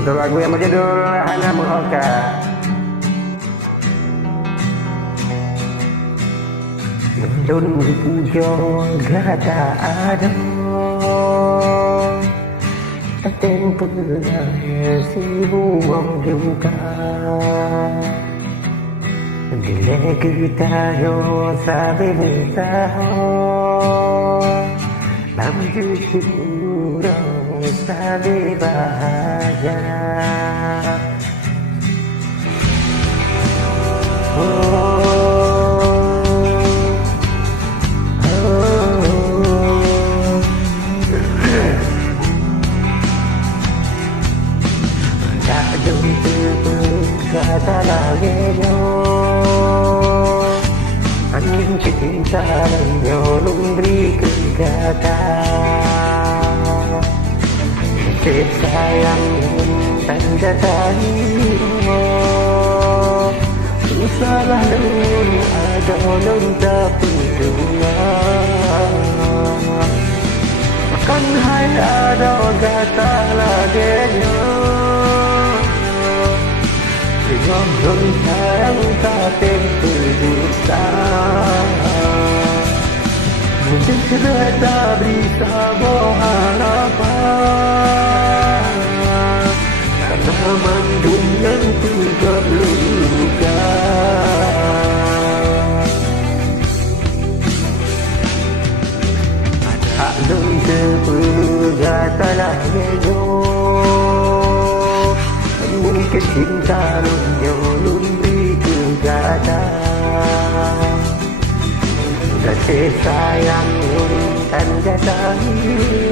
Satu lagu yang berjudul Hanya Muhoka. Lundun pujo gata ada Aten pernah si buang duka Dile kita yo sabe besaho Bambu kurang sabe bahagia Kata lagi yo, angin cinta yo lumbri kata, sayang tanda tanya, salah lun ada lun tapi dua, akan hai ada kata lagi yo. Dengan sayang tak terdusta Mungkin kereta beri sebuah harapan Karena mandum yang tidak luka Tak luka pergatalah mungkin cinta lunyo lumbri kegata kasih sayang lun tanda tanya